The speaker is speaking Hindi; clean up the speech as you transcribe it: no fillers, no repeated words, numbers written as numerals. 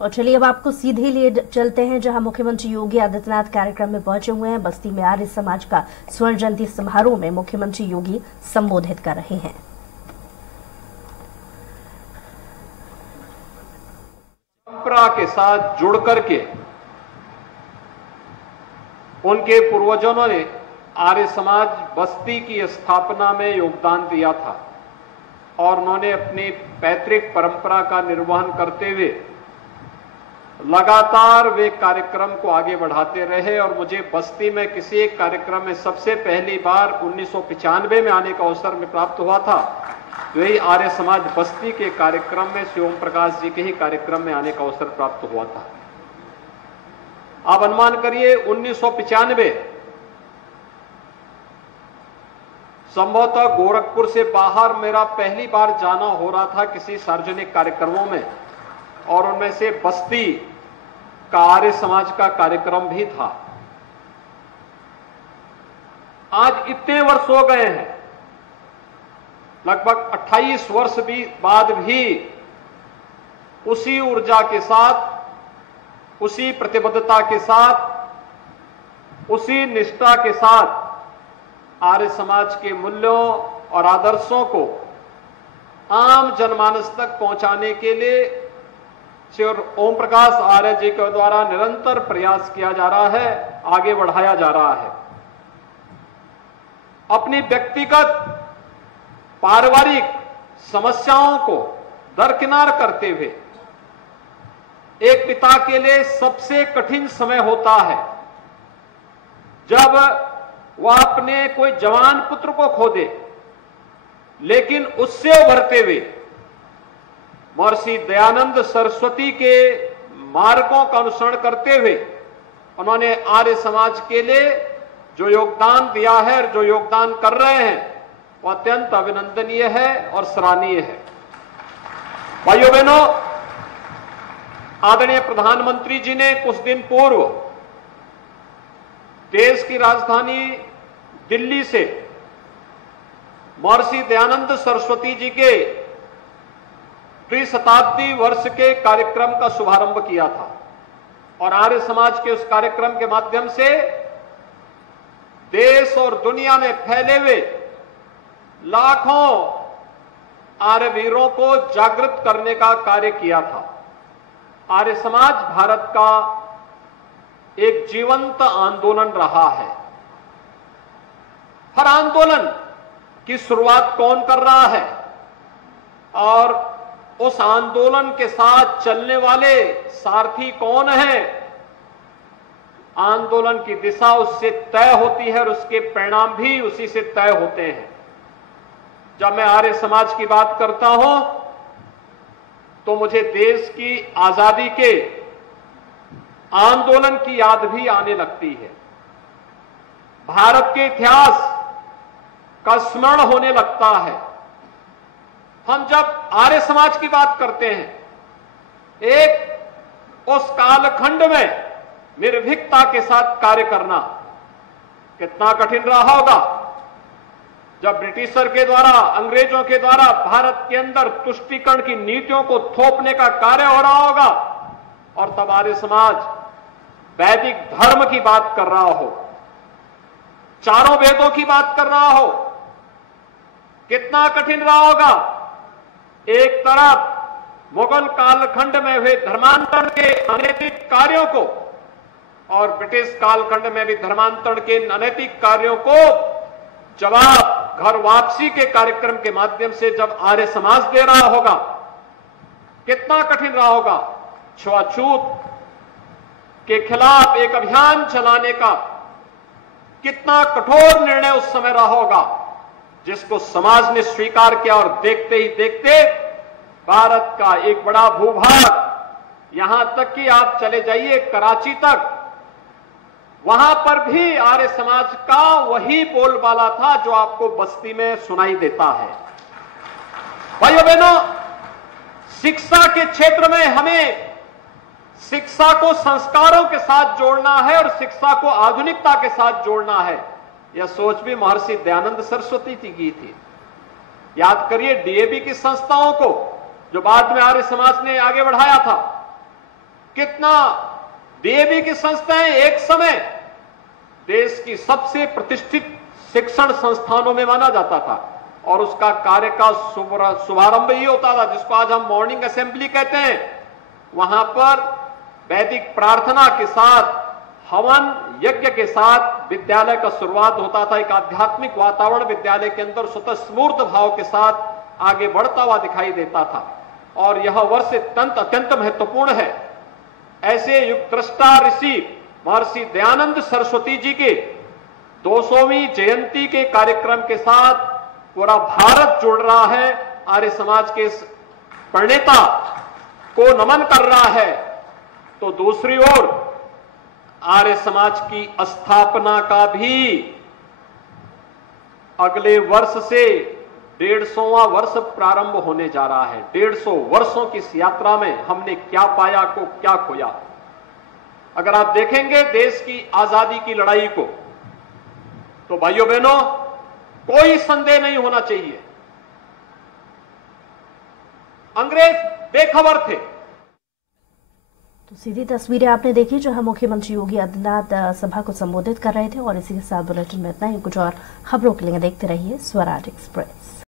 और चलिए अब आपको सीधे लिए चलते हैं जहां मुख्यमंत्री योगी आदित्यनाथ कार्यक्रम में पहुंचे हुए हैं। बस्ती में आर्य समाज का स्वर्ण जयंती समारोह में मुख्यमंत्री योगी संबोधित कर रहे हैं। परंपरा के साथ जुड़ करके उनके पूर्वजों ने आर्य समाज बस्ती की स्थापना में योगदान दिया था और उन्होंने अपनी पैतृक परंपरा का निर्वहन करते हुए लगातार वे कार्यक्रम को आगे बढ़ाते रहे। और मुझे बस्ती में किसी एक कार्यक्रम में सबसे पहली बार 1995 में आने का अवसर में प्राप्त हुआ था, तो यही आर्य समाज बस्ती के कार्यक्रम में श्री ओम प्रकाश जी के ही कार्यक्रम में आने का अवसर प्राप्त हुआ था। आप अनुमान करिए 1995 संभवतः गोरखपुर से बाहर मेरा पहली बार जाना हो रहा था किसी सार्वजनिक कार्यक्रमों में, और उनमें से बस्ती का आर्य समाज का कार्यक्रम भी था। आज इतने वर्ष हो गए हैं, लगभग 28 वर्ष बाद भी उसी ऊर्जा के साथ, उसी प्रतिबद्धता के साथ, उसी निष्ठा के साथ आर्य समाज के मूल्यों और आदर्शों को आम जनमानस तक पहुंचाने के लिए श्री ओम प्रकाश आर्य जी के द्वारा निरंतर प्रयास किया जा रहा है, आगे बढ़ाया जा रहा है। अपनी व्यक्तिगत पारिवारिक समस्याओं को दरकिनार करते हुए, एक पिता के लिए सबसे कठिन समय होता है जब वह अपने कोई जवान पुत्र को खो दे, लेकिन उससे उभरते हुए महर्षि दयानंद सरस्वती के मार्गों का अनुसरण करते हुए उन्होंने आर्य समाज के लिए जो योगदान दिया है और जो योगदान कर रहे हैं वह अत्यंत अभिनंदनीय है और सराहनीय है। भाइयों बहनों, आदरणीय प्रधानमंत्री जी ने कुछ दिन पूर्व देश की राजधानी दिल्ली से महर्षि दयानंद सरस्वती जी के त्रिशताब्दी वर्ष के कार्यक्रम का शुभारंभ किया था, और आर्य समाज के उस कार्यक्रम के माध्यम से देश और दुनिया में फैले हुए लाखों आर्य वीरों को जागृत करने का कार्य किया था। आर्य समाज भारत का एक जीवंत आंदोलन रहा है। हर आंदोलन की शुरुआत कौन कर रहा है और उस आंदोलन के साथ चलने वाले सारथी कौन हैं, आंदोलन की दिशा उससे तय होती है और उसके परिणाम भी उसी से तय होते हैं। जब मैं आर्य समाज की बात करता हूं तो मुझे देश की आजादी के आंदोलन की याद भी आने लगती है। भारत के इतिहास का स्मरण होने लगता है। हम जब आर्य समाज की बात करते हैं, एक उस कालखंड में निर्भीकता के साथ कार्य करना कितना कठिन रहा होगा, जब ब्रिटिशर के द्वारा, अंग्रेजों के द्वारा भारत के अंदर तुष्टीकरण की नीतियों को थोपने का कार्य हो रहा होगा, और तब आर्य समाज वैदिक धर्म की बात कर रहा हो, चारों वेदों की बात कर रहा हो। कितना कठिन रहा होगा। एक तरफ मुगल कालखंड में हुए धर्मांतरण के अनैतिक कार्यों को और ब्रिटिश कालखंड में भी धर्मांतरण के अनैतिक कार्यों को जवाब घर वापसी के कार्यक्रम के माध्यम से जब आर्य समाज दे रहा होगा, कितना कठिन रहा होगा। छुआछूत के खिलाफ एक अभियान चलाने का कितना कठोर निर्णय उस समय रहा होगा, जिसको समाज ने स्वीकार किया, और देखते ही देखते भारत का एक बड़ा भूभाग, यहां तक कि आप चले जाइए कराची तक, वहां पर भी आर्य समाज का वही बोलबाला था जो आपको बस्ती में सुनाई देता है। भाइयों बहनों, शिक्षा के क्षेत्र में हमें शिक्षा को संस्कारों के साथ जोड़ना है और शिक्षा को आधुनिकता के साथ जोड़ना है। यह सोच भी महर्षि दयानंद सरस्वती जी की थी। याद करिए डीएवी की संस्थाओं को, जो बाद में आर्य समाज ने आगे बढ़ाया था, कितना डीएवी की संस्थाएं एक समय देश की सबसे प्रतिष्ठित शिक्षण संस्थानों में माना जाता था और उसका कार्य का शुभारंभ ही होता था, जिसको आज हम मॉर्निंग असेंबली कहते हैं। वहां पर वैदिक प्रार्थना के साथ, हवन यज्ञ के साथ विद्यालय का शुरुआत होता था। एक आध्यात्मिक वातावरण विद्यालय के अंदर स्वतः स्फूर्त भाव के साथ आगे बढ़ता हुआ दिखाई देता था और यह वर्ष अत्यंत महत्वपूर्ण है। ऐसे युग दृष्टा ऋषि महर्षि दयानंद सरस्वती जी के 200वीं जयंती के कार्यक्रम के साथ पूरा भारत जुड़ रहा है, आर्य समाज के इस प्रणेता को नमन कर रहा है। तो दूसरी ओर आर्य समाज की स्थापना का भी अगले वर्ष से 150वां वर्ष प्रारंभ होने जा रहा है। 150 वर्षों की इस यात्रा में हमने क्या पाया को क्या खोया। अगर आप देखेंगे देश की आजादी की लड़ाई को, तो भाइयों बहनों कोई संदेह नहीं होना चाहिए, अंग्रेज बेखबर थे। तो सीधी तस्वीरें आपने देखी जहां मुख्यमंत्री योगी आदित्यनाथ सभा को संबोधित कर रहे थे। और इसी के साथ बुलेटिन में इतना ही। कुछ और खबरों के लिए देखते रहिए स्वराज एक्सप्रेस।